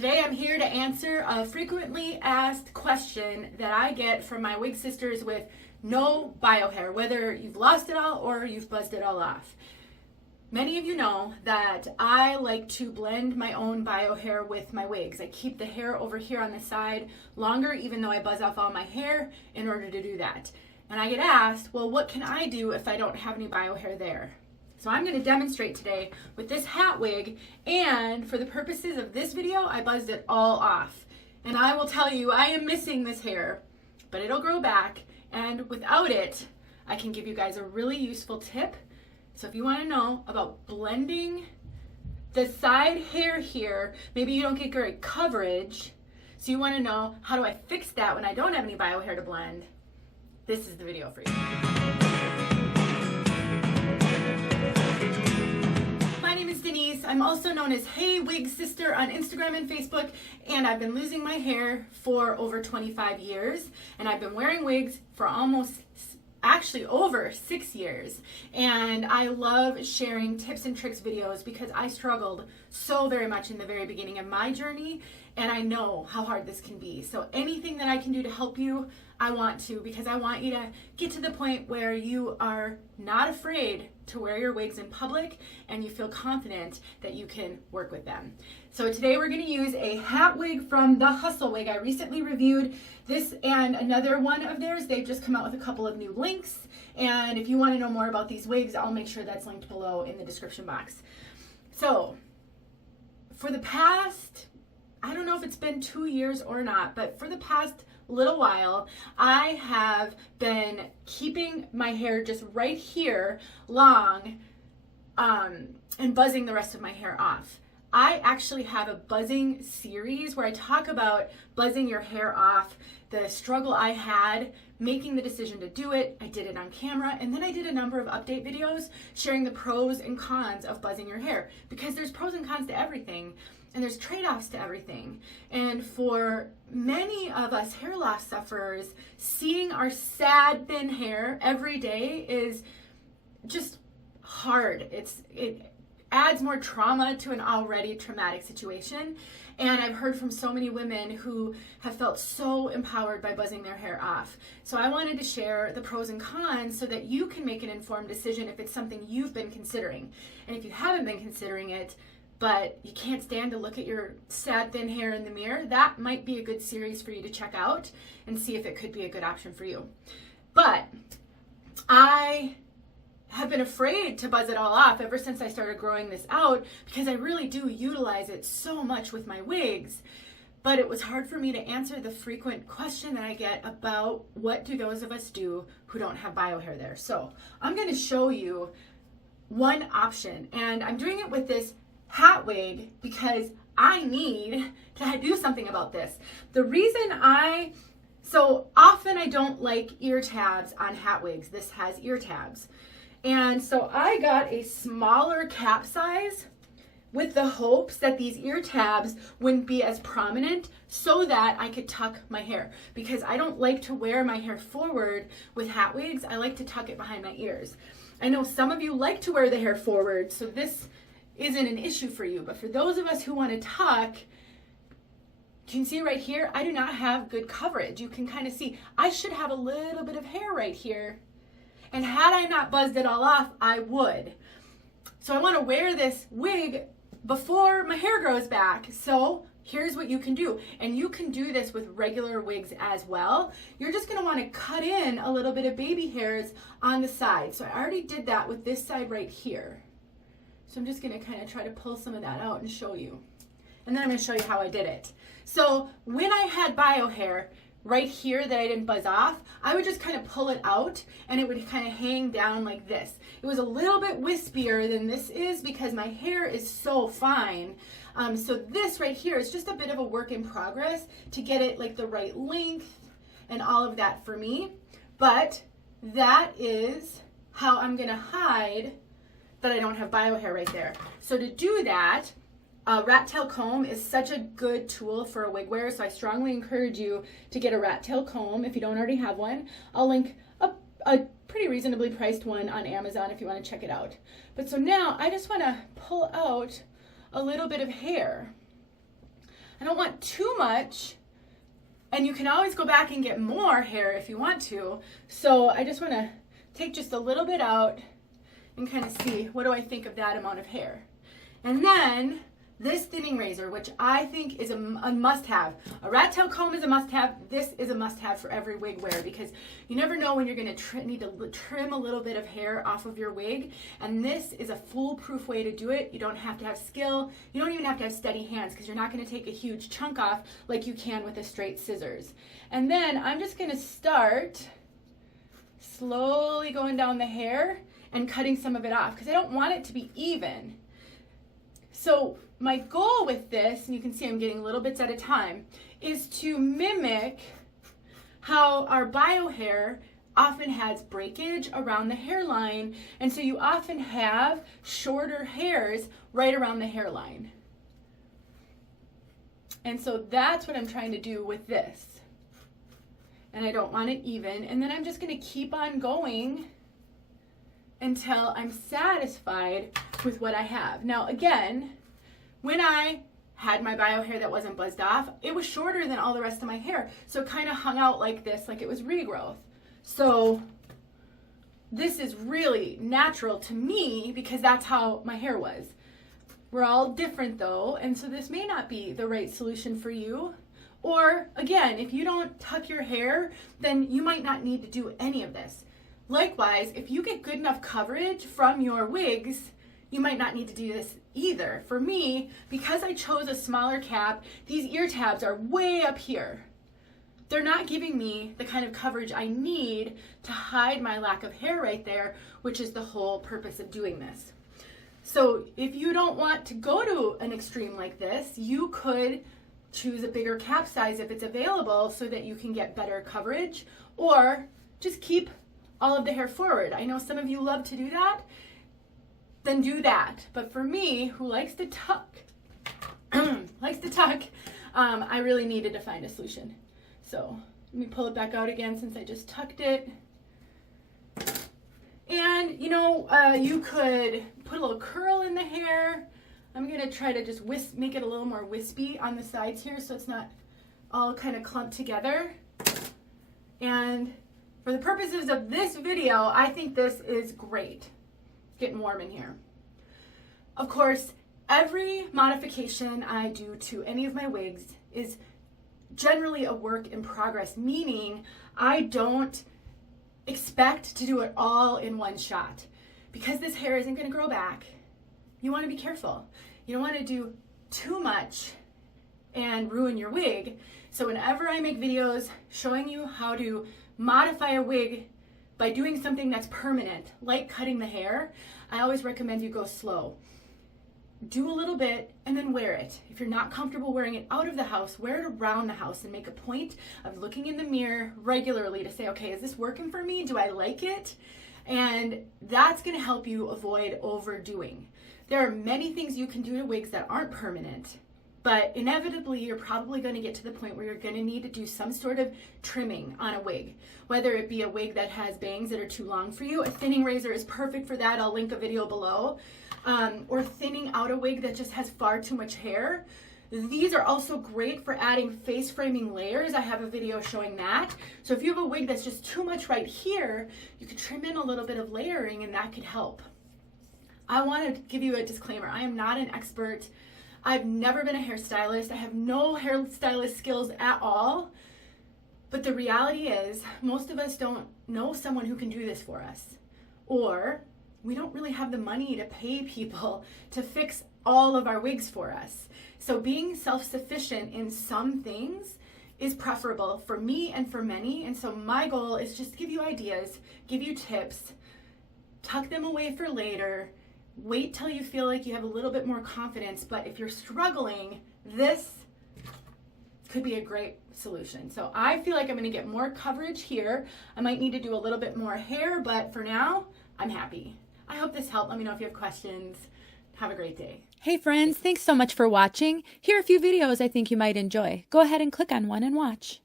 Today I'm here to answer a frequently asked question that I get from my wig sisters with no bio hair, whether you've lost it all or you've buzzed it all off. Many of you know that I like to blend my own bio hair with my wigs. I keep the hair over here on the side longer, even though I buzz off all my hair, in order to do that. And I get asked, well, what can I do if I don't have any bio hair there? So I'm going to demonstrate today with this hat wig, and for the purposes of this video, I buzzed it all off. And I will tell you, I am missing this hair, but it'll grow back, and without it, I can give you guys a really useful tip. So if you want to know about blending the side hair here, maybe you don't get great coverage, so you want to know how do I fix that when I don't have any bio hair to blend, this is the video for you. My name is Denise. I'm also known as heywigsister on Instagram and Facebook, and I've been losing my hair for over 25 years, and I've been wearing wigs for actually over 6 years. And I love sharing tips and tricks videos because I struggled so very much in the very beginning of my journey, and I know how hard this can be. So anything that I can do to help you, I want to, because I want you to get to the point where you are not afraid to wear your wigs in public and you feel confident that you can work with them. So today we're going to use a hat wig from the Hustle Wig. I recently reviewed this and another one of theirs. They've just come out with a couple of new links, and if you want to know more about these wigs, I'll make sure that's linked below in the description box. So for the past, I don't know if it's been 2 years or not, but for the past little while, I have been keeping my hair just right here long and buzzing the rest of my hair off. I actually have a buzzing series where I talk about buzzing your hair off, the struggle I had making the decision to do it. I did it on camera, and then I did a number of update videos sharing the pros and cons of buzzing your hair, because there's pros and cons to everything. And there's trade-offs to everything. And for many of us hair loss sufferers, seeing our sad, thin hair every day is just hard. It adds more trauma to an already traumatic situation. And I've heard from so many women who have felt so empowered by buzzing their hair off. So I wanted to share the pros and cons so that you can make an informed decision if it's something you've been considering. And if you haven't been considering it, but you can't stand to look at your sad, thin hair in the mirror, that might be a good series for you to check out and see if it could be a good option for you. But I have been afraid to buzz it all off ever since I started growing this out, because I really do utilize it so much with my wigs. But it was hard for me to answer the frequent question that I get about what do those of us do who don't have bio hair there. So I'm going to show you one option, and I'm doing it with this hat wig because I need to do something about this. The reason so often I don't like ear tabs on hat wigs. This has ear tabs. And so I got a smaller cap size with the hopes that these ear tabs wouldn't be as prominent, so that I could tuck my hair, because I don't like to wear my hair forward with hat wigs. I like to tuck it behind my ears. I know some of you like to wear the hair forward, so this isn't an issue for you, but for those of us who want to tuck, you can see right here, I do not have good coverage. You can kind of see, I should have a little bit of hair right here, and had I not buzzed it all off, I would. So I want to wear this wig before my hair grows back. So here's what you can do, and you can do this with regular wigs as well. You're just going to want to cut in a little bit of baby hairs on the side. So I already did that with this side right here. So I'm just going to kind of try to pull some of that out and show you. And then I'm going to show you how I did it. So when I had bio hair right here that I didn't buzz off, I would just kind of pull it out and it would kind of hang down like this. It was a little bit wispier than this is because my hair is so fine. So this right here is just a bit of a work in progress to get it like the right length and all of that for me. But that is how I'm going to hide that I don't have bio hair right there. So to do that, a rat tail comb is such a good tool for a wig wearer, so I strongly encourage you to get a rat tail comb if you don't already have one. I'll link a pretty reasonably priced one on Amazon if you want to check it out. But so now I just want to pull out a little bit of hair. I don't want too much, and you can always go back and get more hair if you want to. So I just want to take just a little bit out and kind of see, what do I think of that amount of hair? And then this thinning razor, which I think is a must-have. A rat tail comb is a must-have. This is a must-have for every wig wearer, because you never know when you're going to need to trim a little bit of hair off of your wig. And this is a foolproof way to do it. You don't have to have skill. You don't even have to have steady hands, because you're not going to take a huge chunk off like you can with a straight scissors. And then I'm just going to start slowly going down the hair and cutting some of it off, because I don't want it to be even. So my goal with this, and you can see I'm getting little bits at a time, is to mimic how our bio hair often has breakage around the hairline, and so you often have shorter hairs right around the hairline. And so that's what I'm trying to do with this. And I don't want it even, and then I'm just going to keep on going until I'm satisfied with what I have. Now again, when I had my bio hair that wasn't buzzed off, it was shorter than all the rest of my hair. So it kind of hung out like this, like it was regrowth. So this is really natural to me, because that's how my hair was. We're all different though, and so this may not be the right solution for you. Or again, if you don't tuck your hair, then you might not need to do any of this. Likewise, if you get good enough coverage from your wigs, you might not need to do this either. For me, because I chose a smaller cap, these ear tabs are way up here. They're not giving me the kind of coverage I need to hide my lack of hair right there, which is the whole purpose of doing this. So if you don't want to go to an extreme like this, you could choose a bigger cap size if it's available, so that you can get better coverage, or just keep all of the hair forward. I know some of you love to do that, then do that. But for me, who likes to tuck, I really needed to find a solution. So let me pull it back out again, since I just tucked it. And you could put a little curl in the hair. I'm gonna try to just make it a little more wispy on the sides here, so it's not all kind of clumped together. And for the purposes of this video, I think this is great. Getting warm in here. Of course, every modification I do to any of my wigs is generally a work in progress, meaning I don't expect to do it all in one shot. Because this hair isn't going to grow back, you want to be careful. You don't want to do too much and ruin your wig. So whenever I make videos showing you how to modify a wig by doing something that's permanent, like cutting the hair, I always recommend you go slow. Do a little bit and then wear it. If you're not comfortable wearing it out of the house, wear it around the house, and make a point of looking in the mirror regularly to say, okay, is this working for me? Do I like it? And that's going to help you avoid overdoing. There are many things you can do to wigs that aren't permanent, but inevitably you're probably going to get to the point where you're going to need to do some sort of trimming on a wig, whether it be a wig that has bangs that are too long for you. A thinning razor is perfect for that. I'll link a video below. Or thinning out a wig that just has far too much hair. These are also great for adding face framing layers. I have a video showing that. So if you have a wig that's just too much right here, you could trim in a little bit of layering, and that could help. I want to give you a disclaimer. I am not an expert. I've never been a hairstylist. I have no hairstylist skills at all. But the reality is, most of us don't know someone who can do this for us. Or we don't really have the money to pay people to fix all of our wigs for us. So being self-sufficient in some things is preferable for me and for many. And so my goal is just to give you ideas, give you tips, tuck them away for later, wait till you feel like you have a little bit more confidence. But if you're struggling, this could be a great solution. So I feel like I'm gonna get more coverage here. I might need to do a little bit more hair, but for now, I'm happy. I hope this helped. Let me know if you have questions. Have a great day. Hey friends, thanks so much for watching. Here are a few videos I think you might enjoy. Go ahead and click on one and watch.